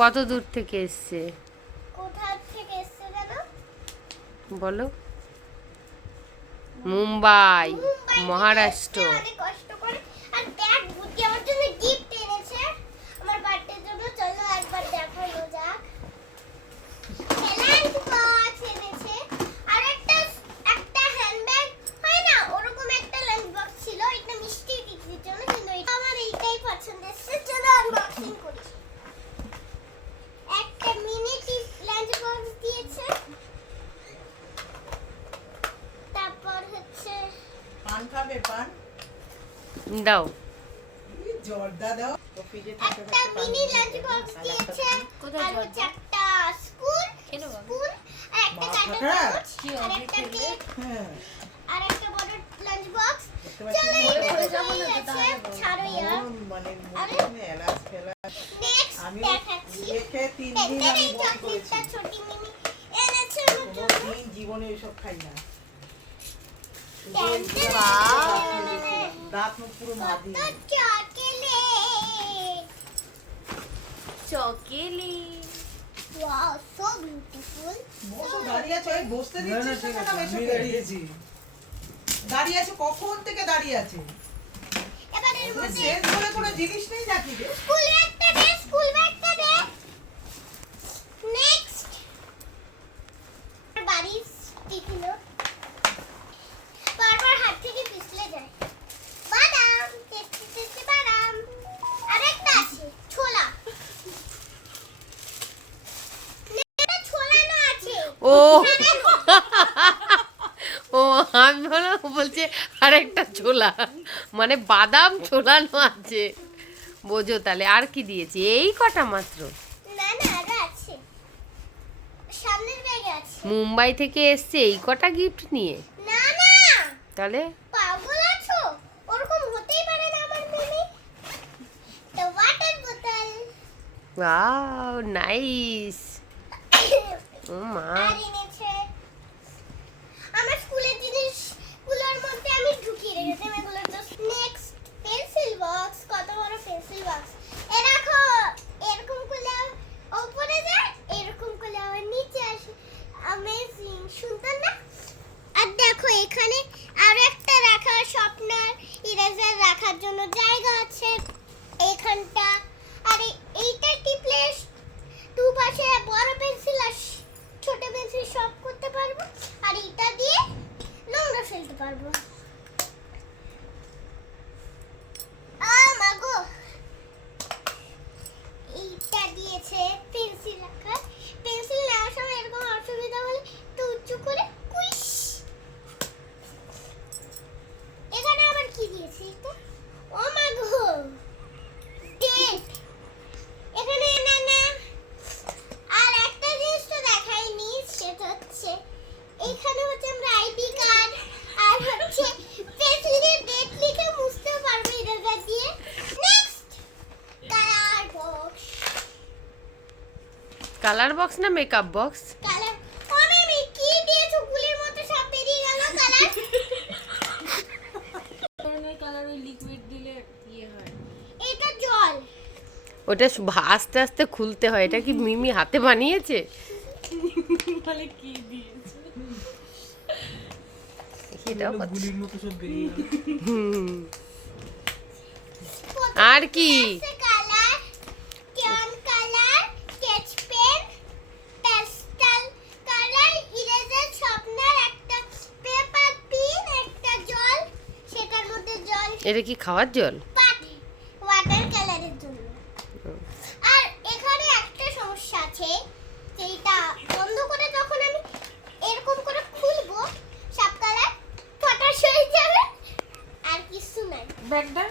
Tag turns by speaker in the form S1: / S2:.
S1: কত দূর থেকে এসছে?
S2: কোথা থেকে এসছে জানো
S1: বলো। মুম্বাই মহারাষ্ট্র
S2: এসছে, অনেক কষ্ট করে আর দেখ বুদ্ধি আমার জন্য গিফট এনেছে আমার বার্থডের জন্য চলো একবার দেখানো যাক লাঞ্চ বক্স এনেছে আর একটা একটা হ্যান্ডব্যাগ হয় না ওরকম একটা লাঞ্চ বক্স ছিল এটা মিষ্টি দিদির জন্য কিন্তু এটা আমার এইটাই পছন্দ এসেছে চলো আনবক্সিং করি একটা মিনি লাঞ্চ বক্স দিয়েছে তারপর হচ্ছে
S3: পান খাবে পান
S1: দাও
S3: জর্দা দাও। ফ্রিজে থাকতে
S2: একটা
S3: থাকতে পান
S2: মিনি লাঞ্চ বক্স দিয়েছে।
S4: কোথায়
S2: একটা স্পুন স্পুন আর একটা কাঁটা
S4: কি
S2: আর একটা কেক
S3: হ্যাঁ।
S2: আর একটা বড় লাঞ্চ বক্স চলো এটা
S3: পড়ে
S2: তো
S4: না তো তাহলে
S2: ছাড়ো ইয়ার।
S3: মানে? মুখে এলাচ
S2: নেক্সট
S3: আমি
S2: দেখাচ্ছি।
S3: খেয়ে তিন দিন আমি
S2: এই
S3: বন্ধ করেছি।
S2: চকলেটটা মিনি এনেছে আমার জন্য।
S3: জীবনে এসব খাই না। দাঁড়িয়ে আছো কখন থেকে দাঁড়িয়ে আছে? জিনিস নেই নাকি রে
S2: স্কুল ব্যাগটা দে স্কুল ব্যাগটা দে নেক্সট বাড়ির স্টিকি নোট বারবার হাত থেকে পিছলে যায় বাদাম টেস্টি টেস্টি বাদাম আরেকটা আছে ছোলা এটা ছোলানো আছে
S1: ও। ও আমি বলো বলছে আরেকটা ছোলা। মানে বাদাম ছোলানো আছে। বোঝো তাহলে আর কি দিয়েছি? এই কটা মাত্র? মুম্বাই থেকে এসছে এই কটা গিফট নিয়ে? তাহলে?
S2: পাগল আছো?
S1: ও মা।
S2: আমার স্কুলের জিনিসগুলোর মধ্যে আমি ঢুকিয়ে রেখেছি। আমি এগুলো নেক্সট পেন্সিল বক্স কত বড় পেন্সিল বক্স এ এরকম করলে উপরে যায়, এরকম করলে আবার নিচে আসে। অ্যামেজিং সুন্দর না? আর দেখো, এখানে আরও একটা রাখার স্বপ্নার ইরেজার রাখার জন্য জায়গা আছে। এখানটা, আর এই- এইটা টিপলে galiba. কালার বক্স
S1: না মেকআপ বক্স
S2: কালার। আমি কি দিয়েছ? গুলির মতো সব বেরিয়ে গেল কালার।
S4: ধরনের কালার ওই লিকুইড দিলে ইয়ে হয়।
S2: এটা জল।
S1: ওটা আস্তে আস্তে খুলতে হয়। এটা কি মিমি হাতে বানিয়েছে?
S4: তাহলে কি দিয়েছে?
S1: এটাও
S3: গুলির মতো সব বেরিয়ে গেল।
S1: হুম। আর কি
S2: colour crayon colour sketch pen pastel colour eraser sharpener একটা পেপার পিন একটা জল সেটার মধ্যে জল
S1: এটা কি খাওয়ার জল?
S2: ওয়াটার কালারের জন্য। আর এখানে একটা সমস্যা আছে যেটা বন্ধ করে যখন আমি এরকম করে খুলবো সব কালার ফটাস হয়ে যাবে আর কিছু নাই।
S4: ব্যাগটা?